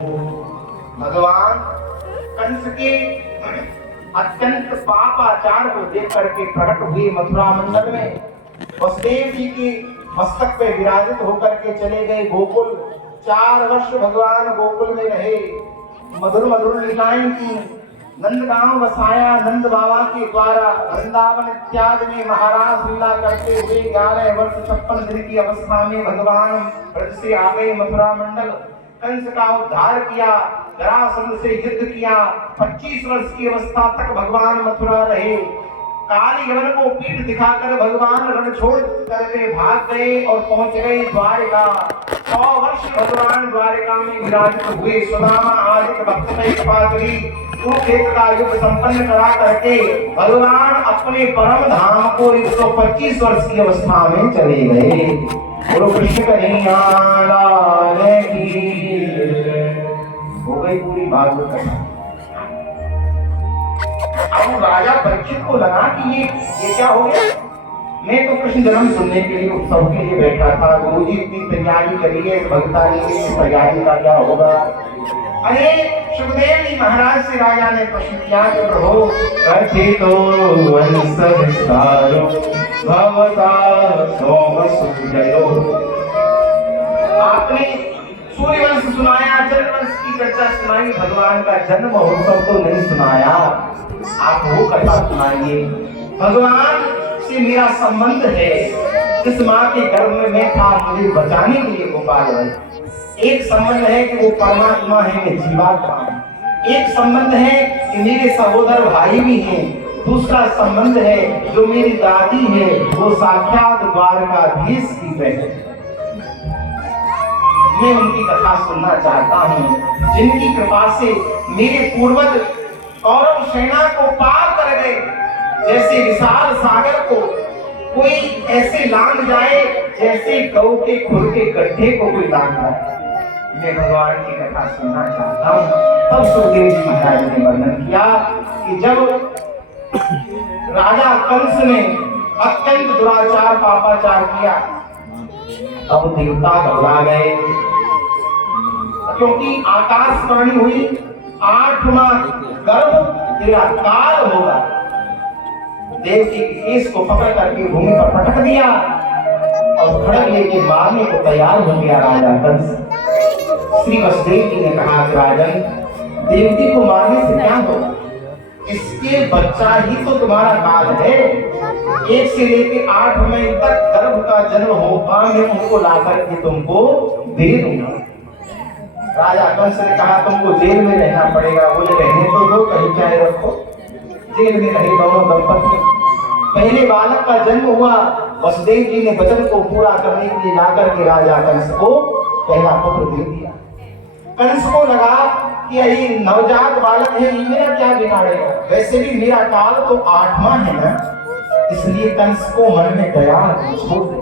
भगवान कंस के अत्यंत पापाचार को देख करके प्रकट हुए मथुरा मंडल में। वसुदेव जी के मस्तक पे विराजित होकर के चले गए गोकुल। 4 वर्ष भगवान गोकुल में रहे, मधुर मधुर लीलाएं की। नंदगांव बसाया नंद बाबा के द्वारा। वृंदावन इत्यादि में महाराज लीला करते हुए 11 वर्ष 56 दिन की अवस्था में भगवान ब्रज से आ गए मथुरा मंडल। कंस का उद्धार किया, जरासंध से युद्ध किया। 25 वर्ष की अवस्था तक भगवान मथुरा रहे। काल यवन को पीठ दिखाकर भगवान रण छोड़ करके भाग गए और पहुंच गए द्वारिका। 100 वर्ष भगवान द्वारिका में विराजित हुए। सुदामा आदि भक्त में पात्री कुरुक्षेत्र का युद्ध संपन्न करा करके भगवान अपने परम धाम को 125 वर्ष की अवस्था में चले गए। गुरु कृष्ण कन्हैया लाल की। हो गई पूरी भागवत कथा। अब राजा परीक्षित को लगा कि ये क्या हो गया। मैं तो कृष्ण जन्म सुनने के लिए उत्सव के लिए बैठा था, गुरुजी इतनी तैयारी करी है, भगता तैयारी का क्या होगा। अरे सुखदेव जी महाराज से राजा ने प्रश्न किया कि प्रभु कथितो वंश विस्तारो भवता सोम सूर्यो। आपने सूर्यवंश सुनाया, चंद्रवंश की चर्चा सुनाई, भगवान का जन्म महोत्सव तो नहीं सुनाया। आप वो कथा सुनाइए। भगवान से मेरा संबंध है, जिस माँ के गर्भ में मैं था मुझे बचाने के लिए गोपाल भाई। एक संबंध है कि वो परमात्मा है, मैं जीवात्मा हूं। एक संबंध है कि मेरे सहोदर भाई भी हैं। दूसरा संबंध है जो मेरी दादी है वो साक्षात द्वारकाधीश की बहन है। मैं उनकी कथा सुनना चाहता हूँ, जिनकी कृपा से मेरे पूर्वज कौरव सेना को पार कर गए। जैसे विशाल सागर को कोई ऐसे लांग जाए जैसे गौ के खुर के गड्ढे को कोई लांग जाए। मैं भगवान की कथा सुनना चाहता हूँ। तब सुखदेव जी महाराज ने वर्णन किया कि जब राजा कंस ने अत्यंत दुराचार पापाचार किया तब देवता घबरा गए, क्योंकि आकाशवाणी हुई 8वां गर्भ तेरा काल होगा। देव के केस को पकड़ करके भूमि पर पटक दिया और खड़ग लेके मारने को तैयार हो गया राजा कंस। श्री वसुदेव जी ने कहा कि राजन, देवती को मारने से क्या होगा, इसके बच्चा ही तो तुम्हारा काल है। 1 से लेकर 8 महीने तक गर्भ का जन्म होगा, मैं उनको ला करके तुमको दे दूंगा। राजा कंस ने कहा तुमको जेल में रहना पड़ेगा। बोले रहने तो दो, कहीं चाहे रखो। जेल में रहे दोनों दंपति। पहले बालक का जन्म हुआ। वसुदेव जी ने वचन को पूरा करने के लिए लाकर के राजा कंस को पहला पुत्र दे दिया। कंस को लगा कि ये नवजात बालक है, ये मेरा क्या बिगाड़ेगा। वैसे भी मेरा काल तो 8वां है ना, इसलिए कंस को मन में दया छोड़ दे।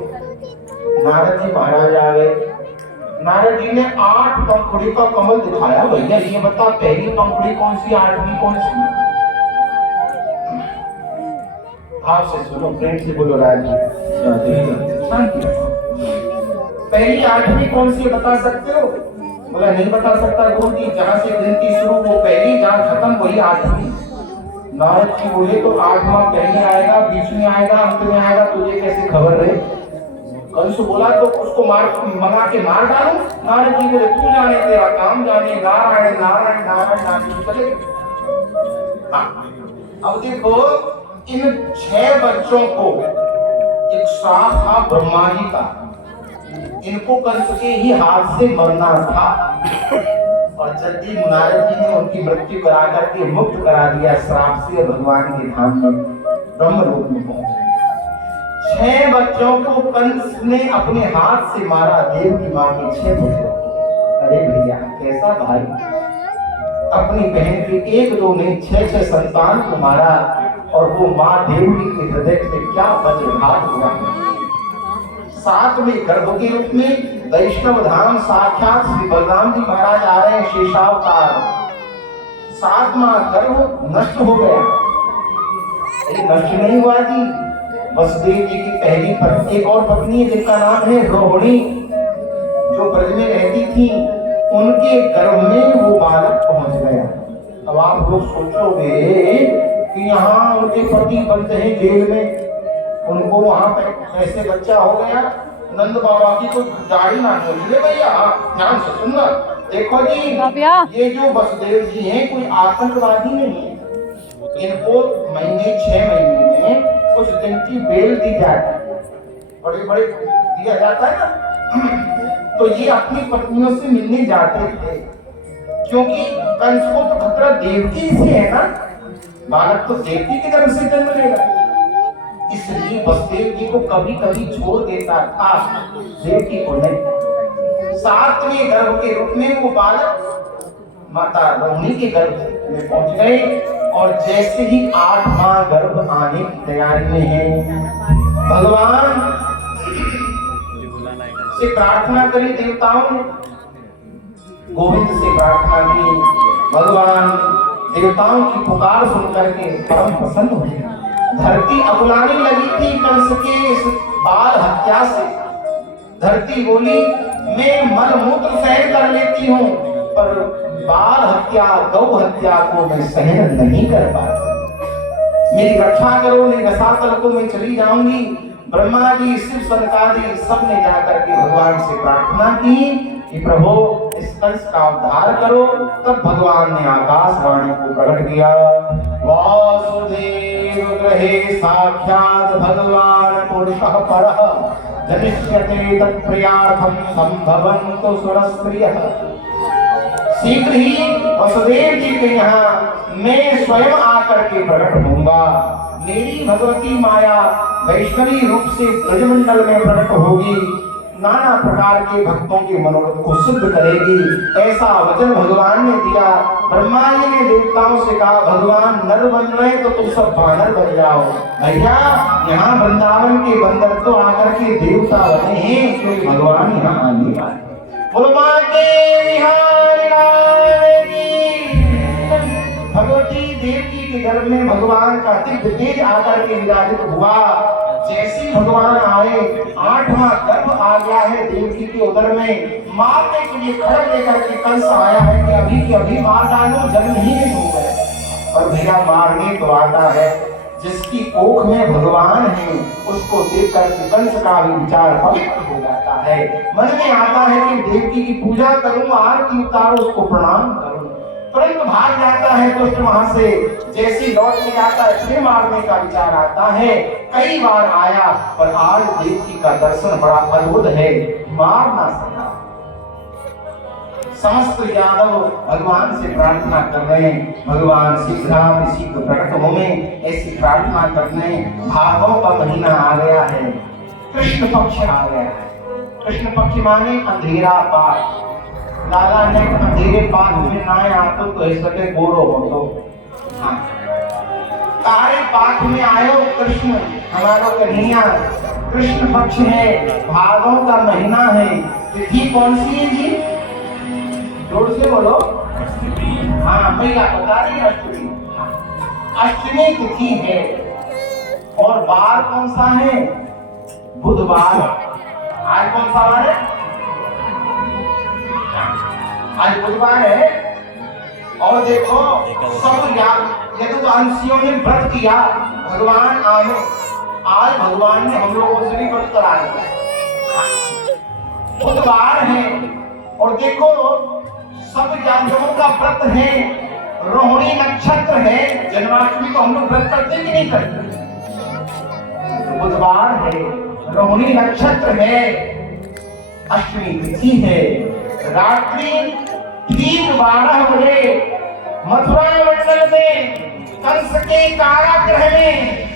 नारद जी महाराज आ गए। नारद जी ने 8 पंखुड़ी का कमल दिखाया। भैया ये बता, पहली पंखुड़ी कौन सी, 8वीं कौन सी। भाव से सुनो, प्रेम से बोलो राज जी। पहली 8वीं कौन सी बता सकते हो। बोला नहीं बता सकता गुरु जी, जहां से गिनती शुरू वो पहली, जहां खत्म वही 8वीं। नारद जी बोले तो 8वां पहले आएगा, बीच में आएगा, अंत में आएगा, तुझे कैसे खबर रहे। कंस बोला तो उसको मंगा के मार डालो। नारद जी बोले तू जाने, तेरा काम जाने। नारायण नारायण नारायण नारायण चले। अब देखो, इन 6 बच्चों को एक श्राप था ब्रह्मा जी का। इनको कंस के ही हाथ से मरना था और जल्दी नारद जी ने उनकी मृत्यु करा करके मुक्त करा दिया श्राप से और भगवान के धाम में ब्रह्मलोक में पहुंचे। 6 बच्चों को कंस ने अपने हाथ से मारा। देव की मां के 6 पुत्र। अरे भैया कैसा भाई, अपनी बहन के 1-2 ने 6 संतान को मारा और वो मां देवकी के हृदय से क्या वज्रघात हुआ। 7वें गर्भ के रूप में वैष्णव धाम साक्षात श्री बलराम जी महाराज आ रहे हैं, शेषावतार। 7वां गर्भ नष्ट हो गया। नष्ट नहीं हुआ जी। वसुदेव जी की पहली पत्नी, एक और पत्नी है जिनका नाम है रोहिणी, जो ब्रज में रहती थी। उनके गर्भ में वो बालक पहुंच गया। अब आप लोग सोचोगे कि यहाँ उनके पति बंद हैं जेल में, उनको वहां पे कैसे बच्चा हो गया? नंद बाबा की कोई दाढ़ी ना नोच भैया, ध्यान से सुनना। देखो जी, ये जो वसुदेव जी हैं कोई आतंकवादी नहीं है। इनको महीने 6 महीने में कुछ दिन की बेल दी जाती है, बड़े बड़े दिया जाता है ना। तो ये अपनी पत्नियों से मिलने जाते थे, क्योंकि कंस को तो खतरा देवकी से है ना, बालक तो देवकी के गर्भ से जन्म लेगा, इसलिए वसुदेव जी को कभी कभी छोड़ देता था, देवकी को नहीं। 7वें गर्भ के रूप में वो बालक माता रोहिणी के गर्भ में पहुंच गए, और जैसे ही 8वां गर्भ आने की तैयारी में है, भगवान से प्रार्थना करी देवताओं ने, गोविंद से प्रार्थना की। भगवान देवताओं की पुकार सुनकर के परम प्रसन्न हुए। धरती अकुलाने लगी थी कंस के इस बाल हत्या से। धरती बोली मैं मल मूत्र सहन कर लेती हूँ, पर बाल हत्या गौ हत्या को मैं सहन नहीं कर पाती। मेरी रक्षा करो, नहीं रसातल को मैं चली जाऊंगी। ब्रह्मा जी, शिव, सनकादि सबने जाकर के भगवान से प्रार्थना की कि प्रभु इस कंस का उद्धार करो। तब भगवान ने आकाशवाणी को प्रकट किया। वासुदेव गृहे साक्षात् भगवान पुरुषः परः, जनिष्यते तत्प्रियार्थं संभवन्तु सुरस्त्रियः। शीघ्र ही वसुदेव जी के यहाँ मैं स्वयं आकर के प्रकट होऊंगा। मेरी भगवती माया वैष्णवी रूप से ब्रजमंडल में प्रकट होगी, नाना प्रकार के भक्तों के मनोरथ को सिद्ध करेगी। ऐसा वचन भगवान ने दिया। ब्रह्मा जी ने देवताओं से कहा भगवान नर बन रहे तो तुम सब बानर बन जाओ। भैया यहाँ वृंदावन के बंदर तो आकर के देवता बने हैं, क्योंकि भगवान यहाँ आने वाले। भगवती देवकी के गर्भ में भगवान का दिव्य तेज आकर के विराजित हुआ। जैसे भगवान आए, 8वां गर्भ आ गया है देवकी के उदर में। मारने के लिए खड़ग लेकर के कंस आया है कि अभी के अभी मार डालो, जन्म ही नहीं हो गए। और भैया मारने तो आता है, जिसकी कोख में भगवान है उसको देखकर कंस का भी विचार पवित्र हो जाता है। मन में आता है कि देवकी की पूजा करूं, आरती उतारूं, उसको प्रणाम करूं। तुरंत भाग जाता है दुष्ट वहां से। जैसे लौट के आता है फिर मारने का विचार आता है। कई बार आया, पर आज देवकी का दर्शन बड़ा अद्भुत है, मार ना सका। समस्त यादव भगवान से प्रार्थना कर रहे हैं, भगवान शीघ्र प्रकट होवे, ऐसी प्रार्थना करने। भादों का महीना आ गया है, कृष्ण पक्ष आ गया है। कृष्ण पक्ष माने अंधेरा पाठ। लाला ने अंधेरे पाठ में ना आतो तो ऐसा के गोरो हो तो तारे पाठ में आयो कृष्ण हमारो कन्हैया। कृष्ण पक्ष है, भादों का महीना है। तिथि कौन सी है जी? जोर से बोलो। हाँ भैया बता रही अष्टमी। अष्टमी तिथि है। और बार कौन सा है? बुधवार। आज कौन सा वार है? आज बुधवार है। और देखो सब यदुवंशियों ने व्रत किया, भगवान आए। आज भगवान ने हम लोगों से भी व्रत कराया। बुधवार है। और देखो सब यादवों का व्रत है। रोहिणी नक्षत्र है। जन्माष्टमी को हम लोग व्रत करते कि नहीं करते? तो बुधवार है, रोहिणी नक्षत्र है, अष्टमी तिथि है। रात्रि ठीक 12 बजे मथुरा मंडल में कंस के कारागृह में